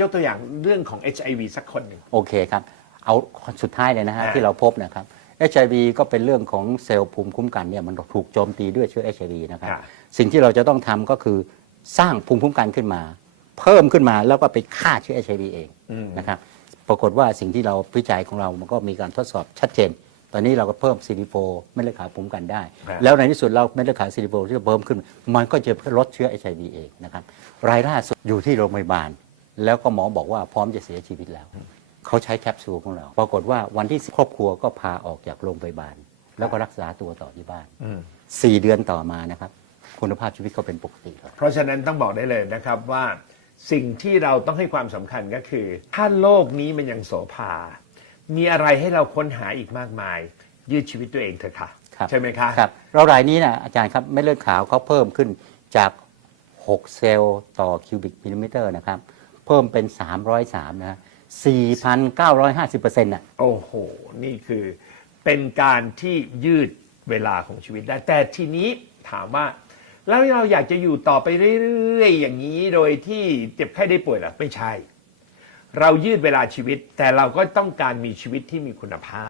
ยกตัวอย่างเรื่องของ HIV สักคนหนึ่ง โอเคครับ เอาสุดท้ายเลยนะฮะอ่า ที่เราพบนะครับ HIV ก็เป็นเรื่องของเซลล์ภูมิคุ้มกันเนี่ยมันถูกโจมตีด้วยเชื้อ HIV นะครับค่ะสิ่งที่เราจะต้องทำก็คือสร้างภูมิคุ้มกันขึ้นมา เพิ่มขึ้นมาแล้วก็ไปฆ่าเชื้อ HIV เองอืม นะครับปรากฏว่าสิ่งที่เราวิจัยของเรามันก็มีการทดสอบชัดเจน ตอนนี้เราก็เพิ่ม CD4 เม็ดเลือดขาวภูมิคุ้มกันได้ ครับ แล้วในที่สุดเราเม็ดเลือดขาว CD4 ที่เพิ่มขึ้น มันก็จะลดเชื้อ HIV เองนะครับรายล่าสุดอยู่ที่โรงพยาบาล แล้วก็หมอบอกว่าพร้อมจะเสียชีวิตแล้ว เขาใช้แคปซูลของเรา ปรากฏว่าวันที่ครอบครัวก็พาออกจากโรงพยาบาล แล้วก็รักษาตัวต่อที่บ้านอืมสี่เดือนต่อมานะครับ คุณภาพชีวิตเขาเป็นปกติแล้วเพราะฉะนั้นต้องบอกได้เลยนะครับว่าสิ่งที่เราต้องให้ความสำคัญก็คือ ถ้าโลกนี้มันยังโสภา มีอะไรให้เราค้นหาอีกมากมาย ยืดชีวิตตัวเองเถอะค่ะครับใช่ไหมคะครับแล้วรายนี้นะอาจารย์ครับเม็ดเลือดขาวเขาเพิ่มขึ้นจาก 6 เซลล์ต่อคิวบิกมิลลิเมตรนะครับ เพิ่มเป็น 303 นะ4,950%น่ะโอ้โห นี่คือเป็นการที่ยืดเวลาของชีวิตได้ แต่ทีนี้ถามว่า แล้วเราอยากจะอยู่ต่อไปเรื่อยๆ อย่างนี้โดยที่เจ็บไข้ได้ป่วยหรอไม่ใช่ เรายืดเวลาชีวิต แต่เราก็ต้องการมีชีวิตที่มีคุณภาพ